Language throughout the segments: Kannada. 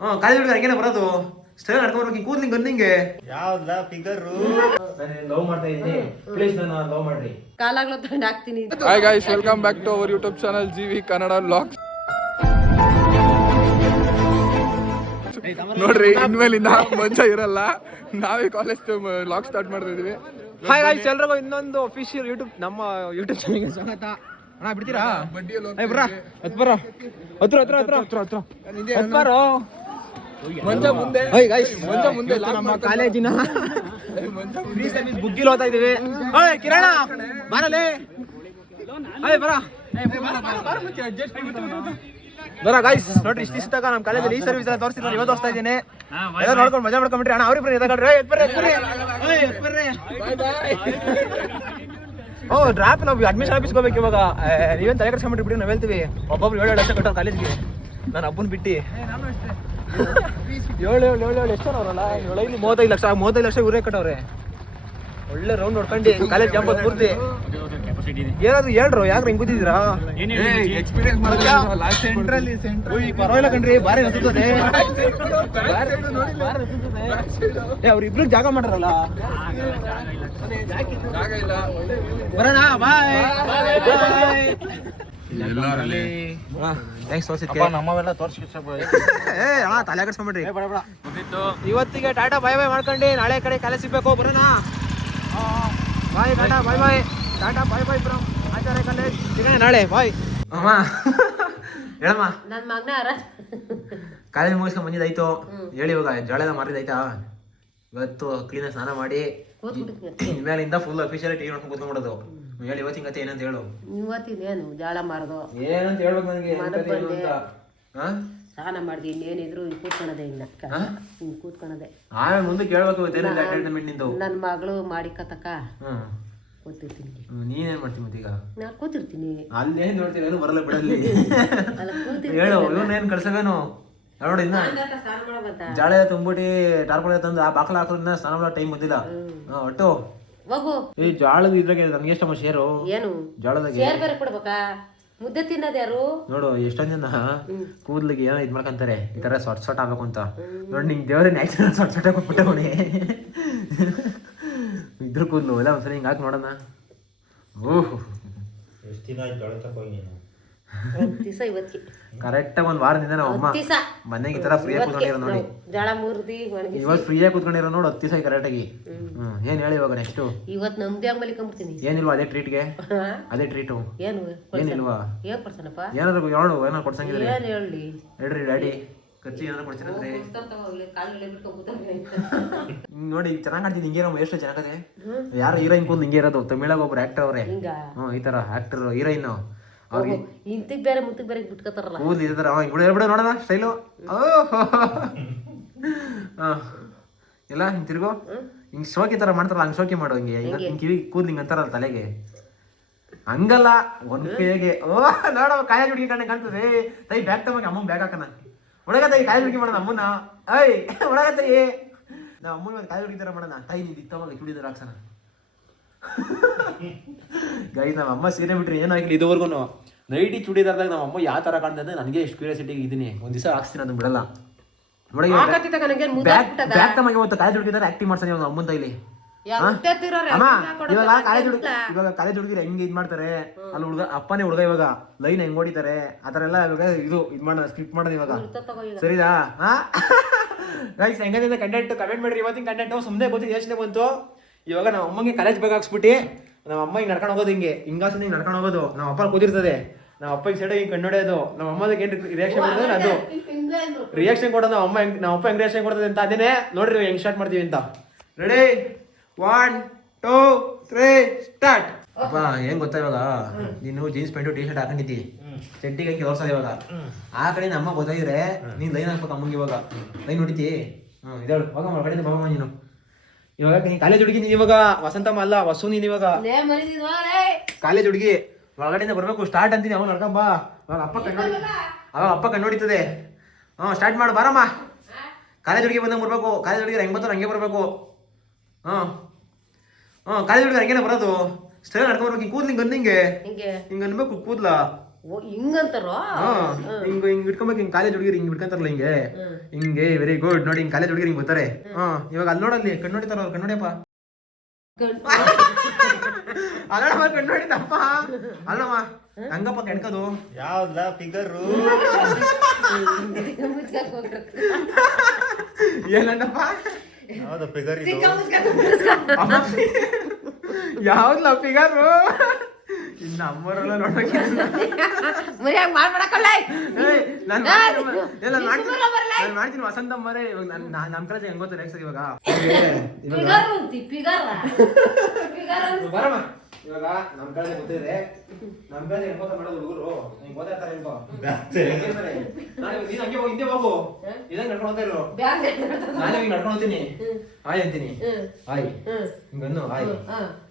ಹ್ಞೂ ಕಾಲೇಜ್ ಹುಡುಗ ಹಂಗೇನೆ ಬರೋದು? ಸ್ಟೈಲ್ ನಡ್ಕೊಂಡು ಬರ್ಬೇಕು ಕೂದ್ಲಿಂಗ್ ಗಂದಿಂಗೆ ಯಾವ್ದ ಫಿಗರು? ನಾನು ಲವ್ ಮಾಡ್ತಾ ಇದ್ದೀನಿ. ಪ್ಲೀಸ್ ನಾನು ಲವ್ ಮಾಡ್ರಿ. ಕಾಲಾಗ್ಲೋ ತಂಡ ಹಾಕ್ತೀನಿ. Hi guys welcome back to our YouTube channel G V Kannada vlogs ನೋಡ್ರಿ ಇನ್ಮೇಲಿಂದ ಮಂಚ ಇರಲ್ಲ. ನಾವೇ ಕಾಲೇಜ್ ಲಾಗ್ ಸ್ಟಾರ್ಟ್ ಮಾಡ್ತಾ ಇದೀವಿ ಹಾಯ್ ಗಾಯ್ಸ್ ಎಲ್ರಿಗೂ ಇನ್ನೊಂದು ಅಫಿಷಿಯಲ್ ಯೂಟ್ಯೂಬ್ ನಮ್ಮ ಯೂಟ್ಯೂಬ್ ಚಾನಲ್ಗೆ ಸ್ವಾಗತ. ಅಣ್ಣ ಬಿಡ್ತೀರಾ? ಬಡ್ಡಿ ಬರ ಹತ್ ಬರ ಹತ್ರ ಹತ್ರ ಹತ್ರ ಹತ್ರ ಹತ್ರ ಹತ್ ಬರೋ ಮಂಜ ಮುಂದೆ. ನಮ್ಮ ಕಾಲೇಜಿನ ಫ್ರೀ ಸರ್ವಿಸ್ ಬುಗ್ಗಿಲ್ ಓದ್ತಾ ಇದೀವಿ ಕಿರಣ ಬರಲೇ ಬರ. ಬರ ಗಾಯ್ಸ್ ನೋಡ್ರಿ ಇಷ್ಟ ಇಷ್ಟ ನಮ್ಮ ಕಾಲೇಜಲ್ಲಿ ಈ ಸರ್ವಿಸ್ ಎಲ್ಲ ತೋರಿಸಿದ್ರು. ಇವತ್ತು ತೋರಿಸ್ತಾ ಇದ್ದೀನಿ. ಎಲ್ಲ ನೋಡ್ಕೊಂಡು ಮಜಾ ಮಾಡ್ಕೊಂಡ್ಬಿಟ್ರಿ. ಅಣ್ಣ ಅವ್ರಿಗೆ ಬರ್ರಿ ಎತ್ ಓ ಡ್ರಾಪ್ ನಾವು ಅಡ್ಮಿಷನ್ ಆಫೀಸ್ ಹೋಗ್ಬೇಕು ಇವಾಗ ನೀವೇನ್ ತಲೆ ಕೆಡ್ಸ್ಕೊಂಡ್ಬಿಟ್ರಿ ಬಿಡಿ ನಾವು ಹೇಳ್ತೀವಿ. ಒಬ್ಬೊಬ್ರು ಏಳು ಏಳು ಲಕ್ಷ ಕಟ್ಟೋರು ಕಾಲೇಜ್ಗೆ. ನಾನು ಅಬ್ಬನ್ ಬಿಟ್ಟು. ಏಳು ಏಳು ಏಳು ಏಳು ಎಷ್ಟು ಅವರಲ್ಲ? ಏಳೈದು ಮೂವತ್ತೈದು ಲಕ್ಷ ಮೂವತ್ತೈದು ಲಕ್ಷ ಇವರೇ ಕಟ್ಟವ್ರೆ. ಒಳ್ಳೆ ರೌಂಡ್ ನೋಡ್ಕೊಂಡು ಕಾಲೇಜ್ ಕ್ಯಾಂಪಸ್ ಪೂರ್ತಿ. ಏನಾದ್ರು ಹೇಳ್ರು ಯಾಕ್ರ ಹಿಂಗ್ ಕೂತಿದ್ದೀರಾ? ಪರವಾಗಿಲ್ಲ ಕಣ್ರಿ ಬಾರಿ ಅನ್ಸುತ್ತದೆ ಏ ಅವ್ರಿಬ್ರು ಜಾಗ ಮಾಡ್ರಲ್ಲ? ಜಾಗ ಇಲ್ಲ. ಬರೋಣ ಬಾಯ್. ಎಲ್ಲರಲ್ಲಿ ತಲೆ ಕಟ್ಸ್ಕೊಂಬಿಡ್ರಿ ಇವತ್ತಿಗೆ ಟಾಟಾ ಬಾಯ್ ಬಾಯ್ ಮಾಡ್ಕೊಂಡು ನಾಳೆ ಕಡೆ ಕಾಲೇಜ್ ಸಿಗ್ಬೇಕು ಬರೋಣ. Bye tata bye bye tata bye bye bro Acharya college. ಸಿಗೋಣ ನಾಳೆ ಬಾಯ್ ಅಮ್ಮ. ಹೇಳಮ್ಮ. ನನ್ನ ಮಗನ ಅರ. ಕಾಲೇಜ್ ಮುಗಿಸ್ಕೊಂಡ್ ಬಂದಿದ್ದಾಯ್ತು. ಹೇಳಿ ಇವಾಗ ಜೋಳ ಎಲ್ಲ ಮಾರಿದಾಯ್ತಾ ಇವತ್ತು ಕ್ಲೀನಾಗಿ ಸ್ನಾನ ಮಾಡಿ ಮೇಲಿಂದ ಇನ್ಮೇಲಿಂದ ಫುಲ್ ಅಫಿಷಿಯಲ್ ಟಿ ನೋಡ್ಕೊಂಡು ಕೂತ್ಕೊಂಡ್ಬಿಡೋದು. ಹೇಳಿ ಇವತ್ತಿನ ಕತೆ ಏನಂತ ಹೇಳು. ಇವತ್ತಿನೇನು ಜಾಳ ಮಾರ್ದು ಏನಂತ ಹೇಳ್ಬೇಕು ನನಗೆ? ಬಂದೆ. ಸ್ನಾನ ಮಾಡ್ದು ಇನ್ನೇನಿದ್ರು ಇಲ್ಲಿ ಕೂತ್ಕೊಳದೆ ಹಾ? ಹಿಂಗ್ ಕೂತ್ಕೊಳದೆ. ಆಮೇಲೆ ಮುಂದೆ ಕೇಳ್ಬೇಕು ಇವತ್ತೇನಿಲ್ಲ ಅಟೆಂಡ್ಮೆಂಟ್ ನಿಂದು? ನನ್ನ ಮಗಳು ಮಾಡಿಕತಕ ಕೂತಿರ್ತೀನಿ. ನೀನೇನ್ ಮಾಡ್ತೀನಿ ಮತ್ತೀಗ? ನಾನು ಕೂತಿರ್ತೀನಿ. ಅಲ್ಲೇನ್ ನೋಡ್ತೀವಿ ಏನು ಬರಲ್ಲ ಬಿಡಲ್ಲಿ. ಅಲ್ಲ ಹೇಳು ಇವನೇನ್ ಕಳ್ಸವೇನು ನೋಡು ಇನ್ನ. ಸ್ನಾನ ಜಾಳ ತುಂಬಿಟ್ಟು ಟಾರ್ಪಲ್ ತಂದು ಆ ಬಾಕಲ ಹಾಕೋದ್ರಿಂದ ಸ್ನಾನ ಮಾಡೋ ಟೈಮ್ ಬಂದಿಲ್ಲ. ಒಟ್ಟು. ಹೋಗು ಈ ಜಾಳದ ಇದ್ರಾಗೆ ನನಗೆ ಎಷ್ಟಮ್ಮ ಶೇರು? ಏನು? ಜ್ವಾಳದಾಗ ಸೇರ್ ಬೇರೆ ಕೊಡ್ಬೇಕಾ? ಮುದ್ದೆ ತಿನ್ನೋದು ಯಾರು? ನೋಡು ಎಷ್ಟೊಂದ್ ಜನ ಕೂದ್ಲಿಗೆ ಏನೋ ಇದ್ ಮಾಡ್ಕೊಂತಾರೆ. ಈ ತರ ಸೊಟ್ ಸೊಟ್ ಆಗ್ಬೇಕು ಅಂತ. ನೋಡಿ ನಿಂಗೆ ದೇವ್ರೆ ನ್ಯಾಚುರಲ್ ಸೊಟ್ ಸೊಟ್ ಕೊಟ್ಬಿಟ್ಟವಣೆ ಇದ್ರ ಕೂದ್ಲು ಎಲ್ಲ ಒಂದ್ಸಲ ಹಿಂಗ್ ಹಾಕಿ ನೋಡೋಣ. ಓಹ್. ಎಷ್ಟು ದಿನ ಆಯ್ತು ಜೋಳ ತಗೋಗಿ ನೀನು? ದಿವಸ ಇವತ್ತಿಗೆ ಕರೆಕ್ಟ್ ಒಂದ್ ವಾರದಿಂದ ನಾವು ಅಮ್ಮ. ದಿವಸ ಮನೆಗೆ ಈ ತರ ಫ್ರೀ ಆಗಿ ಕೂತ್ಕೊಂಡಿರೋ ನೋಡಿ. ಜಾಳ ಮುರ್ದಿ ಒಣಗಿಸಿ. ಇವತ್ತು ಫ್ರೀ ಆಗಿ ಕೂತ್ಕೊಂಡಿರೋ ನೋಡು ಹತ್ತು ದಿವಸ ಕರೆಕ್ಟ್ ಆಗಿ. ಹ್ಮ್. ಏನ್ ಹೇಳಿ ಇವಾಗ ನೆಕ್ಸ್ಟ್ ಇವತ್ತು ನಮ್ದೇ ಆಗಿ ಕಂಬಿಡ್ತೀನಿ ಏನಿಲ್ವಾ ಅದೇ ಟ್ರೀಟ್ಗೆ ಅದೇ ಟ್ರೀಟ್ ಏನು? ಏನಿಲ್ವಾ? ಏನ್ ಕೊಡ್ಸನಪ್ಪ ಏನಾದ್ರು ಹೇಳು ಏನಾದ್ರು ಕೊಡ್ಸಂಗಿದ್ರೆ. ಏನ್ ಹೇಳಿ? ಹೇಳ್ರಿ ಡ್ಯಾಡಿ ಖರ್ಚು ಏನಾದ್ರು ಕೊಡ್ಸಿರಂದ್ರೆ ನೋಡಿ ಚೆನ್ನಾಗಿ ಕಾಣ್ತೀನಿ ಹಿಂಗೆ ನಮ್ಮ ಎಷ್ಟು ಚೆನ್ನಾಗದೆ ಯಾರು ಹೀರೋಯಿನ್ ಕೂತ್ ಹಿಂಗೆ ಇರೋದು ತಮಿಳಾಗ ಒಬ್ರು ಆಕ್ಟರ್ ಅವರೇ. ಹ್ಞೂ ಈ ತರ ಆಕ್ಟರ್ ಹೀರೋಯಿನ್ ಅವ್ರಿಗೆ ಇಂತಿಗ್ ಬೇರೆ ಮುತ್ತಿಗ್ ಬೇರೆ ಬಿಟ್ಕೋತಾರಲ್ಲ. ಕೂದಲು ಇದೇ ತರ ಹಿಂಗ್ ಬಿಡ ಬಿಡ ನೋಡೋಣ ಸ್ಟೈಲು. ಎಲ್ಲ ಹಿಂಗೆ ತಿರ್ಗೋ. ಹಿಂಗೆ ಶೋಕಿ ಥರ ಮಾಡ್ತಾರಲ್ಲ ಹಂಗೆ ಶೋಕಿ ಮಾಡು ಹಿಂಗೆ. ಹಿಂಗ್? ಕಿವಿ ಕೂದ್ಲು ಹಿಂಗೆ ಅಂತಾರಲ್ಲ ತಲೆಗೆ. ಹಂಗಲ್ಲ. ಒಂದು ಕೈಗೆ. ಓ ನೋಡ ಕಾಯ ಹುಡುಗಿ ಕಣ್ಣು ಕಾಣ್ತದೆ. ತೈ ಬ್ಯಾಗ್ ತಮಗೆ ಅಮ್ಮ ಬ್ಯಾಗ್ ಹಾಕೋಣ. ಒಳಗ ತೈ ಕಾಯ ಹುಡುಗಿ ಮಾಡೋಣ ಅಮ್ಮನ ಐ ಒಳಗ ತೈ. ನಾ ಅಮ್ಮನ ಕಾಯ ಹುಡುಗಿ ತರ ಮಾಡೋಣ. ತೈ ನೀ ಇತ್ತವಾಗ ಚುಡಿದಾರ ಹಾಕ್ಸಣ. ಗೈ ನಮ್ಮ ಅಮ್ಮ ಸೀರೆ ಬಿಟ್ರಿ ಏನಾಗಿಲ್ಲ ಇದುವರೆಗೂ ನೈಟಿ ಚೂಡಿದಾರ್ದಾಗ ನಮ್ಮ ಅಮ್ಮ ಯಾವ ತರ ಕಾಣ್ತದೆ ನನಗೆ ಎಷ್ಟು ಕ್ಯೂರಿಯಾಸಿಟಿ ಇದೀನಿ. ಒಂದ್ ದಿವಸ ಹಾಕ್ಸ್ತೀನಿ ಅದನ್ನ ಬಿಡಲ್ಲ. ನೋಡಿ ತಮಗೆ ಇವತ್ತು ಕಾಲೇಜ್ ಹುಡುಗಿದಾರೆ ಆಕ್ಟಿಂಗ್ ಮಾಡ್ತಾನೆ ಇವಾಗ ಅಮ್ಮನ ತೈಲಿ ಯಾ ಹಾ? ಮುತ್ತೆತ್ತಿರೋರು ಅಮ್ಮ ಯಾಕೆ ಹಾಕೊಡೋದು? ಇವಾಗ ಕಾಲೇಜ್ ಹುಡುಗ ಇಲ್ಲ. ಇವಾಗ ಕಾಲೇಜ್ ಹುಡುಗಿರು ಹೆಂಗ್ ಇದ್ ಮಾಡ್ತಾರೆ? ಅಲ್ಲಿ ಹುಡುಗ ಅಪ್ಪನೇ ಹುಡುಗ ಇವಾಗ ಲೈನ್ ಹೆಂಗ್ ಹೊಡಿತಾರೆ? ಆ ಥರ ಎಲ್ಲ ಇವಾಗ ಇದು ಇದ್ ಮಾಡೋಣ ಸ್ಕ್ರಿಪ್ಟ್ ಮಾಡೋದು ಇವಾಗ. ಸರಿದಾ ಹಾ ಗೈಸ್ ಹೆಂಗಂದ್ರೆ ಕಂಟೆಂಟ್ ಕಮೆಂಟ್ ಮಾಡ್ರಿ ಇವತ್ತಿನ ಕಂಟೆಂಟ್ ಸುಮ್ಮನೆ ಗೊತ್ತಿದೆ ಯೋಚನೆ ಬಂತು. ಇವಾಗ ನಮ್ಮ ಅಮ್ಮಂಗೆ ಕಾಲೇಜ್ ಬ್ಯಾಗ್ ಹಾಕ್ಸ್ಬಿಟ್ಟು. ನಮ್ಮ ಅಮ್ಮ ಹಿಂಗೆ ನಡ್ಕೊಂಡು ಹೋಗೋದು ಹಿಂಗೆ. ಹಿಂಗಾಸಿನ ಹಿಂಗೆ ನಡ್ಕೊಂಡು ಹೋಗೋದು. ನಮ್ಮ ಅಪ್ಪ ಕೂತಿರ್ತದೆ. ನಮ್ಮ ಅಪ್ಪ ಸೈಡ್ ಹಿಂಗೆ ಕಣ್ಣೊಡೆಯೋದು ನಮ್ಮ ಅಮ್ಮದಕ್ಕೆ ಏನು ರಿಯಾಕ್ಷನ್ ಕೊಡ್ತದೆ ಅದು. ರಿಯಾಕ್ಷನ್ ಕೊಡೋದು ನಮ್ಮ ಅಮ್ಮ ಹೆಂಗೆ ನಮ್ಮ ಅಪ್ಪ ಹೆಂಗ್ ರಿಯಾಕ್ಷನ್ ಕೊಡ್ತದೆ ಅಂತ ಅದೇನೆ ನೋಡ್ರಿ ಹೆಂಗೆ ಸ್ಟಾರ್ಟ್ ಮಾಡ್ತೀವಿ ಅಂತ. Ready one two three start ಅಪ್ಪ ಏನ್ ಗೊತ್ತಾ ಇವಾಗ? ನೀನು ಜೀನ್ಸ್ ಪ್ಯಾಂಟು ಟಿ ಶರ್ಟ್ ಹಾಕೊಂಡಿದ್ದಿ. ಚಡ್ಡಿಗೆ ಹಂಗೆ ತೋರ್ಸೋದು ಇವಾಗ. ಆ ಕಡೆ ನಮ್ಮ ಗೊತ್ತಾಗಿದ್ರೆ ನೀನ್ ಲೈನ್ ಹಾಕ್ಬೇಕು ಅಮ್ಮಂಗೆ ಇವಾಗ. ಲೈನ್ ಹೊಡಿತಿ? ಹ್ಮ್ ಇದೇಳು ಹೋಗಮ್ಮ ಕಡೆಯಿಂದ ಬಾಬಮ್ಮ ನೀನು. ಇವಾಗ ನೀನ್ ಕಾಲೇಜ್ ಹುಡುಗಿ ನೀನ್ ಇವಾಗ ವಸಂತಮ್ಮ ಅಲ್ಲ ವಸು ನೀನ್ ಇವಾಗ? ಕಾಲೇಜ್ ಹುಡುಗಿ ಒಳಗಡೆಯಿಂದ ಬರ್ಬೇಕು ಸ್ಟಾರ್ಟ್ ಅಂತೀನಿ. ಅವನು ನಡ್ಕೊಂಬ ಅವಾಗ ಅಪ್ಪ ಕಣ್ಣು ಅವಾಗ ಅಪ್ಪ ಕಣ್ಣೋಡಿತದೆ. ಹ್ಞೂ ಸ್ಟಾರ್ಟ್ ಮಾಡು ಬಾರಮ್ಮ. ಕಾಲೇಜ್ ಹುಡುಗಿ ಬಂದಂಗೆ ಬರ್ಬೇಕು. ಕಾಲೇಜ್ ಹುಡುಗಿ ಹೆಂಗೆ ಬರ್ತಾರೆ ಹಂಗೆ ಬರಬೇಕು. ಹ್ಞೂ ಹ್ಞೂ ಕಾಲೇಜ್ ಹುಡುಗಿ ಹಂಗೇನೆ ಬರೋದು. ಸ್ಟೈಲ್ ನಡ್ಕೊಂಡು ಬರ್ಬೇಕು. ಕೂದ್ಲು ಹಿಂಗೆ ಹಿಂಗೆ. ಹಿಂಗೆ. ಹಿಂಗೆ ಅನ್ಬೇಕು ಕೂದ್ಲ. ಹಿಂಗಂತಾರೋ? ಹಿಂಗ್ ಹಿಂಗ್ ಇಟ್ಕೊಬೇಕು ಹಿಂಗ್ ಕಾಲೇಜ್ ಹುಡುಗಿರು ಹಿಂಗ್ ಹಿಂಗೆ? ಹಿಂಗೆ ವೆರಿ ಗುಡ್ ನೋಡಿ ಹಿಂಗ್ ಕಾಲೇಜ್ ಹುಡುಗಿರು ಹಿಂಗ್ ಬರ್ತಾರೆ ಹಾ. ಇವಾಗ ಅಲ್ಲಿ ನೋಡಲ್ಲಿ ಕಣ್ಣು ನೋಡಿತಾರ ಅವ್ರು ಕಣ್ಣು ನೋಡಿಯಪ್ಪ? ಅಲ್ಲಮ್ಮ ಕಣ್ಣು ನೋಡಿದಪ್ಪ. ಅಲ್ಲಮ್ಮ ಹಂಗಪ್ಪ ಕೆಣ್ಕದು? ಯಾವ್ದಲ್ಲ ಫಿಗರು ಏನಪ್ಪ ಯಾವ್ದ ಫಿಗರ್ ಫಿಗರು ಇನ್ನು ಅಮ್ಮರೆಲ್ಲ ನೋಡಕ್ಕೆ ಮುರಿಯಾಗ ಮಾಡ್ ನಾನು ಮಾಡ್ತೀನಿ ವಸಂತ ನಾನು ನಮ್ಮ ಕಡೆ ಇವಾಗ ಇವಾಗ ನಮ್ ಕಡೆ ಗೊತ್ತಿದೆ. ನಮ್ ಕಡೆ ಹೆಣ್ಮಕ್ಳ ಮಾಡೋದು ಹುಡುಗರು. ನಿಂಗ್ ಓದಾಡ್ತಾರೆ ಹೆಂಗೋ ನಾನು ನೀನ್ ಹಂಗೆ ಹೋಗಿ ಹಿಂದೆ ಹೋಗು. ಇದನ್ನ ನಡ್ಕೊಳ್ತಾ ಇರು. ನಾನು ಹಿಂಗ್ ನಡ್ಕೊಂಡು ಅಂತೀನಿ. ಹಾಯ್. ಹಿಂಗನ್ನು ಹಾಯ್.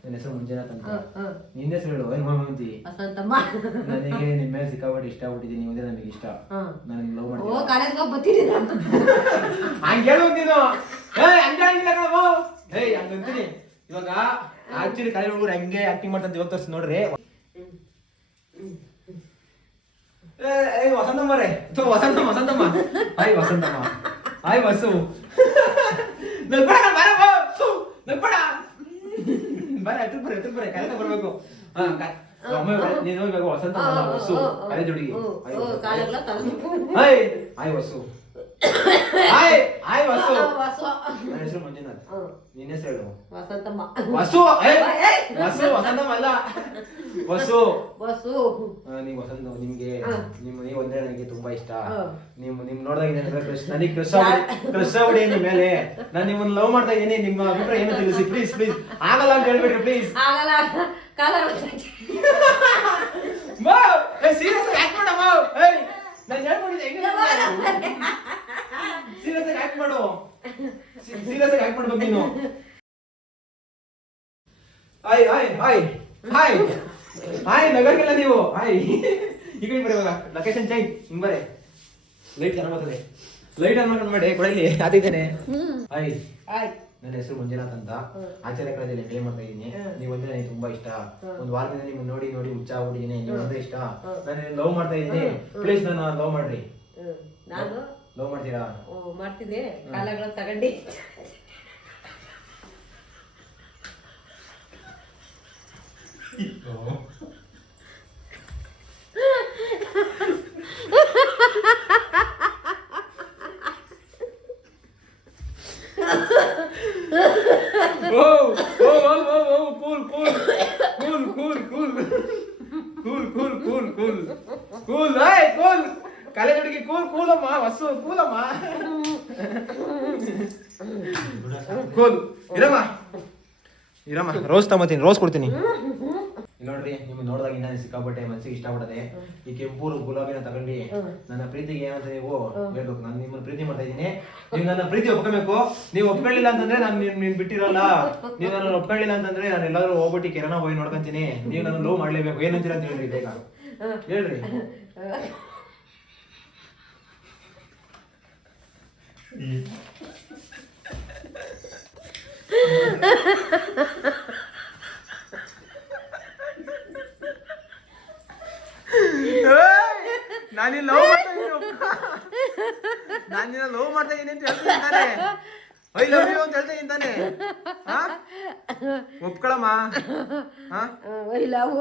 ನನ್ನ ಹೆಸರು ಅಂತ. ನಿನ್ನ ಹೆಸರು ಹೇಳು ನನಗೆ ನಿಮ್ಮ ಮೇಲೆ ಸಿಕ್ಕಾಪಟ್ಟೆ ಇಷ್ಟ ಆಗ್ಬಿಟ್ಟಿದ್ದೀನಿ ನೀವು ನನಗೆ ಇಷ್ಟ. ನಾನು ಲವ್ ಮಾಡ್ತೀನಿ ಓ ಕಾಲೇಜ್ ಹೋಗಿ ಹಂಗೆ ನೀನು. ಏಯ್ ಹಂಗೆ ಹಂಗೆ ಏಯ್ ಇವಾಗ ಆಕ್ಚುಲಿ ಕಲೆ ಹುಡುಗರು ಹಂಗೆ ಆಕ್ಟಿಂಗ್ ಮಾಡ್ತಂತ ಇವತ್ತು ತೋರಿಸಿ ನೋಡ್ರಿ. ಏಯ್ ವಸಂತಮ್ಮ ರೇ. ಥು, ವಸಂತಮ್ಮ ವಸಂತಮ್ಮ. ಹಾಯ್ ವಸಂತಮ್ಮ. ಹಾಯ್ ವಸು. ಕಣ್, ಬಾರ ಬಾ. ನಗ್ಬೇಡ ಬರ ಎತ್ತು ಬರ ಎತ್ತು ಬರ ಕರೆತ ಬರ್ಬೇಕು. ಹಾ ಒಮ್ಮೆ ನೀನು ಇವಾಗ ವಸಂತಮ್ಮ ಅಲ್ಲ, ವಸು. ಕಾಲೇಜ್ ಹುಡುಗಿ hi Vasu. Hi hi Vasu. Hi hi Vasu. ನನ್ನ ಹೆಸರು ಮಂಜುನಾಥ್ ಹೆಸರು ಹೇಳು. ವಸಂತಮ್ಮ. ವಸು! ಏಯ್! ವಸು ವಸಂತಮ್ಮ ಅಲ್ಲ ವಸು. ಬಸ್ಸು ಆ, ನೀವು ವಸಂತ ನಿಮ್ಗೆ ಹಾ. ನಿಮ್ಮ ನೀವು ಅಂದ್ರೆ ನನಗೆ ತುಂಬಾ ಇಷ್ಟ. ಹಾ. ನಿಮ್ ನಿಮ್ ನೋಡಿದಾಗ ನನಗೆ ಕ್ರಶ್ ಆಗ್ಬಿಡಿ ಕ್ರಶ್ ಆಗ್ಬಿಡಿ ನಿಮ್ಮ ಮೇಲೆ. ನಾನು ನಿಮ್ಮನ್ನ ಲವ್ ಮಾಡ್ತಾ ಇದ್ದೀನಿ. ನಿಮ್ಮ ಅಭಿಪ್ರಾಯ ಏನು ತಿಳಿಸಿ ಪ್ಲೀಸ್ ಪ್ಲೀಸ್ ಆಗಲ್ಲ ಅಂತ ಹೇಳ್ಬೇಡಿ ಪ್ಲೀಸ್ ಆಗಲ್ಲ ಕಲರ್ ಏ ಸೀರಿಯಸ್ ಆಗಿ ಮಾಡಮ್ಮ ನಾನು ಹೇಳ್ಕೊಂಡಿದ್ದೆ ಹೆಂಗೆ ಸೀರಿಯಸ್ ಆಗಿ ಆಕ್ಟ್ ಮಾಡು. ಸೀರಿಯಸ್ ಆಗಿ ಆಕ್ಟ್ ಮಾಡ್ಬೇಕು ನೀನು. Hi hi hi hi. Hi ನಗಕ್ಕಿಲ್ಲ ನೀವು. ಹಾಯ್. ಈ ಕಡೆ ಬರೀ ಲೊಕೇಶನ್ ಚೇಂಜ್ ಹಿಂಗ್ ಬರೇ ಲೈಟ್ ಚೆನ್ನಾಗಿ ಬರ್ತದೆ ಲೈಟ್ ಆನ್ ಮಾಡ್ಕೊಂಡು ಮಾಡಿ ಕೊಡಲಿ. ಅದಿದ್ದೇನೆ ಹಾಯ್. ಹಾಯ್. ನನ್ನ ಹೆಸರು ಮಂಜುನಾಥ್ ಅಂತ. ಆಚಾರ್ಯ ಕಾಲೇಜಲ್ಲಿ ಎಂ ಮಾಡ್ತಾ ಇದ್ದೀನಿ. ನೀವು ಅಂದ್ರೆ ನನಗೆ ತುಂಬಾ ಇಷ್ಟ. ಒಂದು ವಾರದಿಂದ ನಿಮ್ಮನ್ನ ನೋಡಿ ನೋಡಿ ಹುಚ್ಚ ಆಗ್ಬಿಟ್ಟಿದ್ದೀನಿ ನೀವು ಅಂದ್ರೆ ಇಷ್ಟ. ನಾನು ಲವ್ ಮಾಡ್ತಾ ಇದ್ದೀನಿ. ಪ್ಲೀಸ್ ನನ್ನ ಲವ್ ಮಾಡ್ರಿ. ನಾನು ಲೋ ಮಾಡ್ತೀರಾ? ಓ ಮಾಡ್ತಿದ್ದೆ. ಕಾಲಗಳನ್ನ ತಗೊಂಡಿ. ಕೂಲ್ ಇರಮ್ಮ. ಇರಮ್ಮ. ರೋಸ್ ತಗೋತೀನಿ, ರೋಸ್ ಕೊಡ್ತೀನಿ. ನೋಡ್ರಿ, ನಿಮ್ಗೆ ನೋಡಿದಾಗ ಇನ್ನ ಸಿಕ್ಕಾಪಟ್ಟೆ ಮನ್ಸಿಗೆ ಇಷ್ಟ ಪಡದೆ ಈ ಕೆಂಪು ಗುಲಾಬಿನ ತಗೊಂಡು ನನ್ನ ಪ್ರೀತಿಗೆ ಏನಂತ ನೀವು ಹೇಳ್ಬೇಕು. ನಾನು ನಿಮ್ಮನ್ನ ಪ್ರೀತಿ ಮಾಡ್ತಾ ಇದ್ದೀನಿ. ನೀವು ನನ್ನ ಪ್ರೀತಿ ಒಪ್ಕೋಬೇಕು. ನೀವು ಒಪ್ಕೊಳ್ಳಿಲ್ಲ ಅಂತಂದ್ರೆ ನಾನು ನಿಮ್ ನಿಮ್ ಬಿಟ್ಟಿರಲ್ಲ. ನೀವು ನನ್ನ ಒಪ್ಕೊಳ್ಳಿಲ್ಲ ಅಂತಂದ್ರೆ ನಾನು ಎಲ್ಲಾದ್ರೂ ಹೋಗ್ಬಿಟ್ಟು ಕೆರನ ಹೋಗಿ ನೋಡ್ಕೊಂತೀನಿ. ನೀವು ನನ್ನ ಲವ್ ಮಾಡ್ಲೇಬೇಕು. ಏನಂತೀರ ಅಂತ ಹೇಳ್ರಿ ಬೇಗ ಹೇಳ್ರಿ. ನಾನು ಲವ್ ಮಾಡ್ತಾ ನಾನು ನಿನ್ನ ಲವ್ ಮಾಡ್ತಾ ಇದ್ದೀನಿ ಅಂತ ಹೇಳ್ತೀನಿ ತಾನೆ. ಐ ಲವ್ ಯು ಅಂತ ಹೇಳ್ತಾ ಇದ್ದಾನೆ ಒಪ್ಕೊಳಮ್ಮ. ಹಾ? ಇಲ್ಲವು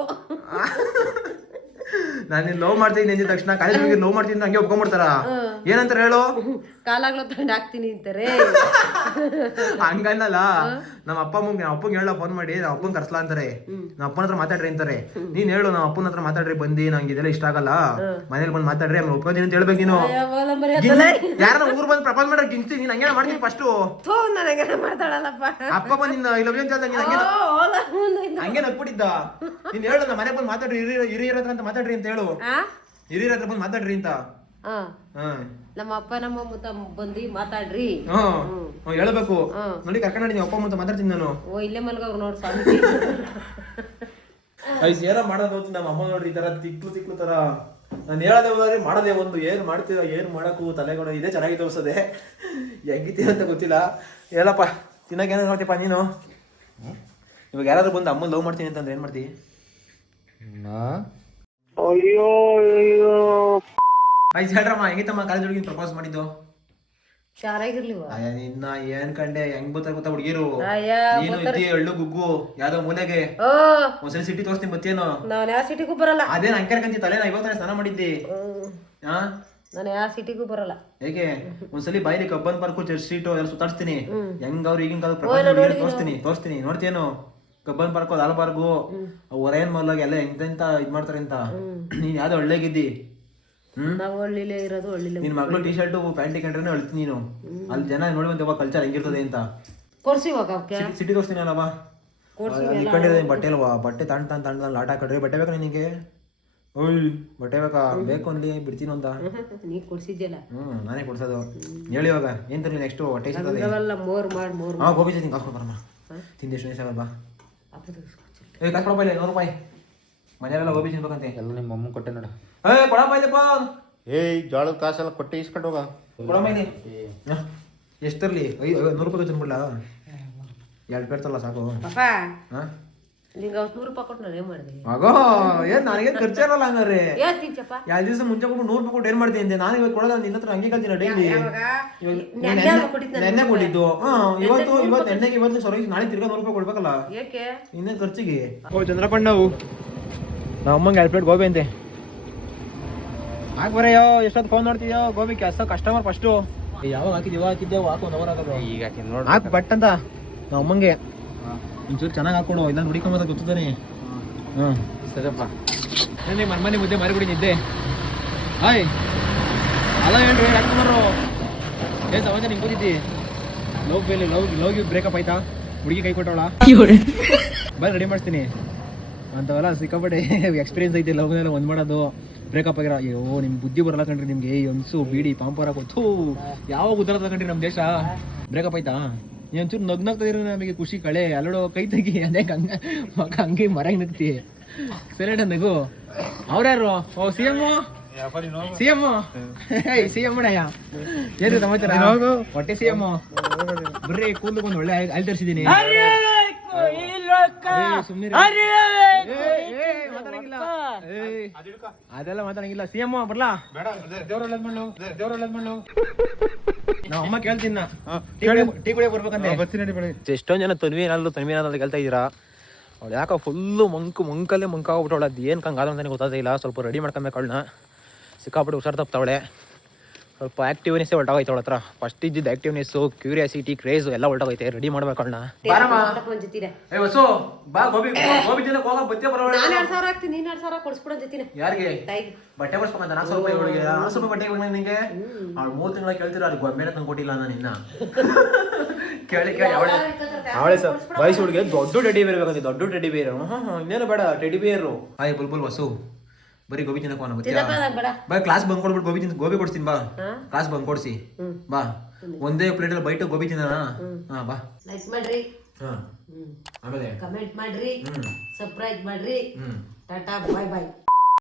ನಾನು ನಿನ್ನ ಲವ್ ಮಾಡ್ತಾ ಇದ್ದೀನಿ ಅಂದಿದ ತಕ್ಷಣ ಕಾಲೇಜ್ ಹುಡುಗಿ ಲವ್ ಮಾಡ್ತೀನಿ ಅಂತ ಹಂಗೆ ಒಪ್ಕೊಂಡ್ಬಿಡ್ತಾರ? ಏನಂತಾರೆ ಹೇಳು? ಕಾಲಾಗ್ಲ ತಂಡ ಹಾಕ್ತೀನಿ ಅಂತಾರೆ ಹಂಗನ್ನಲ್ಲ ನಮ್ಮ ಅಪ್ಪ ಅಮ್ಮಂಗೆ ನಮ್ಮ ಅಪ್ಪಂಗೆ ಹೇಳ ಫೋನ್ ಮಾಡಿ ನಮ್ಮ ಅಪ್ಪನ್ ಕರ್ಸಲ ಅಂತಾರೆ. ನಮ್ಮ ಅಪ್ಪನ ಹತ್ರ ಮಾತಾಡ್ರಿ ಅಂತಾರೆ. ನೀನ್ ಹೇಳು ನಮ್ಮ ಅಪ್ಪನ ಹತ್ರ ಮಾತಾಡ್ರಿ ಬಂದಿ ನಂಗೆ ಇದೆಲ್ಲ ಇಷ್ಟ ಆಗಲ್ಲ. ಮನೇಲಿ ಬಂದು ಮಾತಾಡ್ರಿ ಆಮೇಲೆ ಒಪ್ಕೋತೀನಿ ಅಂತ ಹೇಳ್ಬೇಕು ನೀನು. ಯಾರ ಊರ್ ಬಂದು ಪ್ರಪೋಸ್ ಮಾಡ್ರೆ ಗಿಂತಿ ನೀನ್ ಹಂಗೇನ ಮಾಡ್ತೀನಿ ಫಸ್ಟ್ ಮಾತಾಡಲ್ಲಪ್ಪ ಅಪ್ಪ ಬಂದು ನಿನ್ನ ಲವ್ ಅಂತ ಹಂಗೆ. ಹಂಗೆ ನಗ್ಬಿಟ್ಟಿದ್ದ ನೀನ್ ಹೇಳು ನಮ್ಮ ಮನೆ ಬಂದು ಮಾತಾಡ್ರಿ ಹಿರಿಯ ಹಿರಿಯರ ಹತ್ರ ಅಂತ ಮಾತಾಡ್ರಿ ಅಂತ ಹೇಳು? ಹಿರಿಯರ ಹತ್ರ ಬಂದು ಮಾತಾಡ್ರಿ ಅಂತ. ನಮ್ಮ ಅಪ್ಪ ನಮ್ಮ ಮುತ್ತ ಬಂದು ಮಾತಾಡ್ರಿ. ಹ್ಮ್. ಹೇಳ್ಬೇಕು. ಹ್ಮ್. ನೋಡಿ ಕರ್ಕೊಂಡು ನಿಮ್ಮ ಅಪ್ಪ ಮುತ್ತ ಮಾತಾಡ್ತೀನಿ ನಾನು. ಓ ಇಲ್ಲೇ ಮಲ್ಗವ್ರು ನೋಡ್ ಸ್ವಾಮಿ ಐಸ್ ಏನೋ ಮಾಡೋದು ಅಂತ ನಮ್ಮ ಅಮ್ಮ ನೋಡ್ರಿ ಈ ತರ ತಿಕ್ಲು ತಿಕ್ಲು ತರ. ನಾನು ಹೇಳದೆ ಹೋದ್ರೆ ಮಾಡದೆ ಒಂದು ಏನ್ ಮಾಡ್ತೀವ ಏನ್ ಮಾಡಕ್ಕೂ ತಲೆಗಳು ಇದೇ ಚೆನ್ನಾಗಿ ತೋರಿಸದೆ. ಹೆಂಗಿತೀರ ಅಂತ ಗೊತ್ತಿಲ್ಲ. ಹೇಳಪ್ಪ ತಿನ್ನಕ್ಕೆ ಏನಾದ್ರು ಮಾಡ್ತೀಪ್ಪ ನೀನು? ಇವಾಗ ಯಾರಾದ್ರು ಬಂದು ಅಮ್ಮ ಲವ್ ಮಾಡ್ತೀನಿ ಅಂತಂದ್ರೆ ಏನ್ ಮಾಡ್ತಿ? ಆಯ್ತು ಹೇಳ್ರಮ್ಮ ಹೆಂಗಿತ್ತಮ್ಮ ಕಾಲೇಜ್ ಹುಡುಗಿ ಪ್ರಪೋಸ್ ಮಾಡಿದ್ದು? ಇನ್ನ ಅಯ್ಯ ನಿನ್ನ ಏನ್ ಕಂಡೆ? ಹೆಂಗ್ ಗೊತ್ತಾ ಗೊತ್ತಾ ಹುಡುಗಿರು? ಅಯ್ಯ ನೀನು ಇದ್ದಿ ಎಳ್ಳು ಗುಗ್ಗು ಯಾವ್ದೋ ಮೂಲೆಗೆ? ಓ! ಒಂದ್ಸಲಿ ಸಿಟಿ ತೋರಿಸ್ತೀನಿ ಬತ್ತೇನು ನಾನು ಯಾವ ಸಿಟಿಗೂ ಬರಲ್ಲ. ಅದೇನ್ ಅಂಕರ್ ಕಂತಿ ತಲೆ ನಾ ಇವಾಗ ತಾನೇ ಸ್ನಾನ ಮಾಡಿದ್ದಿ. ಹಾ ನಾನು ಯಾವ ಸಿಟಿಗೂ ಬರಲ್ಲ. ಹೇಗೆ ಒಂದ್ಸಲಿ ಬಾಯಿಲಿ ಕಬ್ಬನ್ ಪಾರ್ಕು ಚರ್ಚ್ ಸ್ಟ್ರೀಟ್ ಎಲ್ಲ ಸುತ್ತಾಡ್ಸ್ತೀನಿ. ಹೆಂಗ್ ಅವ್ರು ಈಗಿನ ಪ್ರಪಂಚ ತೋರಿಸ್ತೀನಿ ತೋರಿಸ್ತೀನಿ. ನೋಡ್ತೇನು ಕಬ್ಬನ್ ಪಾರ್ಕು ಲಾಲ್ಬಾರ್ಗು ಒರೇನ್ ಮಲ್ಲಾಗ ಎಲ್ಲ ಎಂತೆಂತ ಇದ್ ಮಾಡ್ತಾರೆ ಅಂತ. ನೀನ್ ಯಾವ್ದೋ ಒಳ್ಳೆಗಿದ್ದಿ. ನಾವು ಹಳ್ಳಿಲೇ ಇರೋದು ಹಳ್ಳಿಲೇ ನಿನ್ ಮಗಳು ಟೀ ಶರ್ಟ್ ಪ್ಯಾಂಟ್ ಕಂಡ್ರೆ ಅಳ್ತೀನಿ ನೀನು. ಅಲ್ಲಿ ಜನ ನೋಡಿ ನೋಡುವಂತ ಕಲ್ಚರ್ ಹೆಂಗಿರ್ತದೆ ಅಂತ. ಕೊಡ್ಸಿ ಇವಾಗ ಅವಕ್ಕೆ ಸಿಟಿ ತೋರಿಸ್ತೀನಿ ಅಲ್ಲವಾ ಇಟ್ಕೊಂಡಿರೋದು ಬಟ್ಟೆ ಅಲ್ವಾ? ಬಟ್ಟೆ ತಂಡ ತಣ್ಣ ತಣ್ಣ ಲಾಟ ಹಾಕೊಂಡ್ರೆ ಬಟ್ಟೆ ಬೇಕಾ ನಿನಗೆ ಓಯ್ ಬಟ್ಟೆ ಬೇಕಾ? ಬೇಕು ಅಲ್ಲಿ ಬಿಡ್ತೀನಿ ಅಂತ. ನೀ ಕೊಡ್ಸಿದ್ಯಲ್ಲ. ಹ್ಮ್ ನಾನೇ ಕೊಡ್ಸೋದು. ಹೇಳಿ ಇವಾಗ ಏನ್ ತರಲಿ ನೆಕ್ಸ್ಟ್ ಹೊಟ್ಟೆ ಸಿಗ್ತದೆ ಮೋರ್ ಮಾಡಿ ಮೋರ್ ಹಾ ಗೋಬಿ ಜೊತೆ ಕಾಸು ಬರಮ್ಮ. ತಿಂದೆ ಎಷ್ಟು ಬಾ. ಏ ಕಾಸು ಕೊಡಪ್ಪ ಇಲ್ಲಿ ನೂರು ರೂಪಾಯಿ. ಮನೆಯಲ್ಲೆಲ್ಲ ಹೋಗಿ ತಿನ್ಬೇಕಂತೆ ಎಲ್ಲ ನಿಮ್ಮ ಅಮ್ಮ ಕೊಟ್ಟೆ ನೋಡ. ಏ ಕೊಡಪ್ಪ ಇದಪ್ಪ ಏಯ್ ಜೋಳದ ಕಾಸೆಲ್ಲ ಕೊಟ್ಟೆ ಇಸ್ಕೊಂಡು ಹೋಗ. ಕೊಡಮ್ಮ ಇದೆ ಎಷ್ಟು ತರಲಿ ಐದು ನೂರು ರೂಪಾಯಿ ತಿನ್ಬಿಡ್ಲ ಎರಡು ಪೇರ್ ತರಲ್ಲ ಸಾಕು. ಪಾಪ ಹಾ? ನಿಂಗೆ ಅವತ್ತು ನೂರು ರೂಪಾಯಿ ಕೊಟ್ಟು ನಾನು ಏನು ಮಾಡಿದೆ? ಆಗೋ ಏನ್ ನನಗೆ ಖರ್ಚೇ ಇರಲ್ಲ ಹಂಗಾರೆ. ಏನ್ ತಿಂಚಪ್ಪ ಎರಡು ದಿವಸ ಮುಂಚೆ ಕೊಟ್ಟು ನೂರು ರೂಪಾಯಿ ಕೊಟ್ಟು ಏನ್ ಮಾಡ್ತೀನಿ ಅಂದೆ? ನಾನು ಇವಾಗ ಕೊಡೋದ ನಿನ್ನ ಹತ್ರ ಹಂಗೆ ಕಲ್ತೀನಿ ಡೈಲಿ. ನೆನ್ನೆ ಕೊಟ್ಟಿದ್ದು. ಹಾ ಇವತ್ತು ಇವತ್ತು ನೆನ್ನೆಗೆ ಇವತ್ತು ಸೊರಗಿ ನಾಳೆ ತಿರ್ಗಾ ನೂರು ರೂಪಾಯಿ ಕೊಡ್ಬೇಕಲ್ಲ. ಏಕೆ? ಇನ್ನೇನು ಖರ್ಚಿಗೆ? ಓ ಚಂದ್ರಪ್ಪಣ್ಣ ನಮ್ಮ ಅಮ್ಮಂಗೆ ಎರಡು ಪ್ಲೇಟ್ ಗೋಬಿ ಅಂತೆ. ಹಾಕ್ ಬರೆಯೋ ಎಷ್ಟೊತ್ತು ಫೋನ್ ನೋಡ್ತಿದ್ಯೋ? ಗೋಬಿ ಕೆಲಸ ಕಸ್ಟಮರ್ ಫಸ್ಟು ಯಾವಾಗ ಹಾಕಿದ್ಯೋ ಹಾಕಿದ್ದೆ ಹಾಕು ಒಂದು ಅವರ್ ಆಗೋದು ಈಗ ನೋಡಿ. ಹಾಕ್ ಬಟ್ ಅಂತ ನಮ್ಮ ಅಮ್ಮಂಗೆ. ಒಂಚೂರು ಚೆನ್ನಾಗಿ ಹಾಕೊಡು ಇಲ್ಲ ಹುಡಿಕೊಂಬದ ಗೊತ್ತಿದ್ದಾನೆ ಹ್ಞೂ ಸರಿಯಪ್ಪ. ನನಗೆ ಮನೆ ಮುದ್ದೆ ಮಾರಿಬಿಡಿ ನಿದ್ದೆ. ಹಾಯ್. ಅಲ್ಲ ಹೇಳ್ರಿ ಯಾಕಂದ್ರು ಏನು ತಗೊಂಡೆ ನಿಂಗೆ ಕೂತಿದ್ದಿ. ಲವ್ ಬೇಲಿ ಲವ್ ಲವ್ ಬ್ರೇಕಪ್ ಆಯ್ತಾ? ಹುಡುಗಿ ಕೈ ಕೊಟ್ಟವಳ? ಬರ್ರಿ ರೆಡಿ ಮಾಡಿಸ್ತೀನಿ. ಅಂತವಲ್ಲ ಸಿಕ್ಕಾಪಟ್ಟೆ ಎಕ್ಸ್ಪೀರಿಯನ್ಸ್ ಐತೆ ಲವ್ನೆಲ್ಲ ಒಂದ್ ಮಾಡೋದು ಬ್ರೇಕಪ್ ಆಗಿರೋ ಅಯ್ಯೋ ನಿಮ್ಮ ಬುದ್ಧಿ ಬರಲ್ಲ ಕಣ್ರಿ ನಿಮ್ಗೆ ಈ ಬೀಡಿ ಪಾಂಪರ ಕೊತ್ತು ಯಾವಾಗ ಉದ್ದಾರ ತಗೊಂಡ್ರಿ ನಮ್ ದೇಶ? ಬ್ರೇಕಪ್ ಆಯ್ತಾ? ಒಂಚೂರು ನಗ್ನಾಗ್ತದಿರ ನಮಗೆ ಖುಷಿ ಕಳೆ ಅಲ್ಲೋಡು ಕೈ ತೆಗಿ ಅದೇ ಹಂಗ ಮಗ ಹಂಗೆ ಮರ ನಗ್ತಿ. ಸೆಲೆಡ ನಗು. ಅವ್ರ್ಯಾರು ಓ C M C M C M ಅಣ್ಣಯ್ಯ. ಏನು ಸಮಾಚಾರ? ಹೊಟ್ಟೆ ಸಿ ಎಂ ಬರ್ರಿ ಕೂದಲು ಒಳ್ಳೆ ಅಲ್ಲಿ. ತರಿಸಿದ್ದೀನಿ ಅದೆಲ್ಲ ಮಾತಾಡಂಗಿಲ್ಲ. ಸಿ ಎಂ ಬರ್ಲಾ? ನಮ್ಮ ಅಮ್ಮ ಕೇಳ್ತೀನಿ ನಾ. ಟೀ ಕುಡಿ- ಟೀ ಬರ್ಬೇಕಂತೆ. ಎಷ್ಟೊಂದು ಜನ ತನ್ವಿ ಏನಾದ್ರು ಕೇಳ್ತಾ ಇದ್ದೀರಾ? ಅವಳು ಯಾಕೋ ಫುಲ್ಲು ಮಂಕು ಮಂಕಲ್ಲೇ ಮಂಕಾಗ್ಬಿಟ್ಟವಳು ಅದು ಏನು ಕಂಗಾದ ನನಗೆ ಗೊತ್ತಾಗ್ತಿಲ್ಲ ಸ್ವಲ್ಪ ರೆಡಿ ಮಾಡ್ಕೊಬೇಕು ಅವಳನ್ನ ಸಿಕ್ಕಾಪಟ್ಟು ಹುಷಾರು ತಪ್ತಾವಳೆ. ಸ್ವಲ್ಪ ಆಕ್ಟಿವ್ನೆಸ್ಸೇ ಹೊರಟೋಗೈತೆ ಅವಳ ಹತ್ರ. ಫಸ್ಟ್ ಇದ್ದಿದ್ದು ಆಕ್ಟಿವ್ನೆಸ್ಸು ಕ್ಯೂರಿಯಾಸಿಟಿ ಕ್ರೇಜು ಎಲ್ಲ ಹೊರಟೋಗೈತೆ ರೆಡಿ ಮಾಡ್ಬೇಕು ಅಣ್ಣ. ಜೊತೀರ ಏ ವಸು ಬಾ ಗೋಬಿ ಗೋಬಿ ತಿನ್ನಕ್ ಹೋಗ ಬತ್ತೆ ಬರೋಣ ನಾನು ಎರಡು ಸಾವಿರ ಹಾಕ್ತೀನಿ ನೀನು ಎರಡು ಸಾವಿರ ಕೊಡಿಸ್ಬಿಡೋ ಜೊತಿನ ಯಾರಿಗೆ? ತಾಯಿಗೆ ಬಟ್ಟೆ ಬರ್ಸ್ಬೇಕಂತ ನಾಲ್ಕು ಸಾವಿರ ರೂಪಾಯಿ ಒಳಗೆ ನಾಲ್ಕು ಸಾವಿರ ರೂಪಾಯಿ ಬಟ್ಟೆ ಬೇಕು ನಿಂಗೆ ಅವ್ಳು ಮೂರು ತಿಂಗಳ ಕೇಳ್ತೀರ ತಂದು ಕೊಟ್ಟಿಲ್ಲ ನಾನು ಇನ್ನ ಕೇಳಿ ಕೇಳಿ ಅವಳೆ. ಅವಳೆ ಸರ್ ವಯಸ್ಸು ಹುಡುಗಿ ದೊಡ್ಡ ಟೆಡಿ ಬೇರ್ ಬೇಕಂತೆ ದೊಡ್ಡ ಟೆಡಿ ಬೇರ್ ಇನ್ನೇನು ಬೇಡ ಟೆಡಿ ಬೇರು ಆಯ್ ಬುಲ್ ಬುಲ್ ವಸು ಬರೀ ಗೋಬಿ ತಿನ್ನಕ್ ಹೋಗೋಣ ಗೊತ್ತಾ ತಿನ್ನಪ್ಪ ನಂಗ್ ಬೇಡ. ಬಾ ಕ್ಲಾಸ್ ಬಂದ್ ಕೊಡ್ಬಿಟ್ಟು ಗೋಬಿ ತಿನ್ ಗೋಬಿ ಕೊಡ್ತೀನಿ ಬಾ? ಕ್ಲಾಸ್ ಬಂದ್ ಕೊಡ್ಸಿ. ಬಾ. ಒಂದೇ ಪ್ಲೇಟ್ ಅಲ್ಲಿ ಬೈಟ್ ಗೋಬಿ ತಿನ್ನೋಣ? ಹಾ ಬಾ. ಲೈಕ್ ಮಾಡ್ರಿ. ಆಮೇಲೆ? ಕಮೆಂಟ್ ಮಾಡ್ರಿ. ಹ್ಮ್. ಸಬ್ಸ್ಕ್ರೈಬ್ ಮಾಡ್ರಿ. ಹ್ಮ್. ಟಾಟಾ ಬಾಯ್ ಬಾಯ್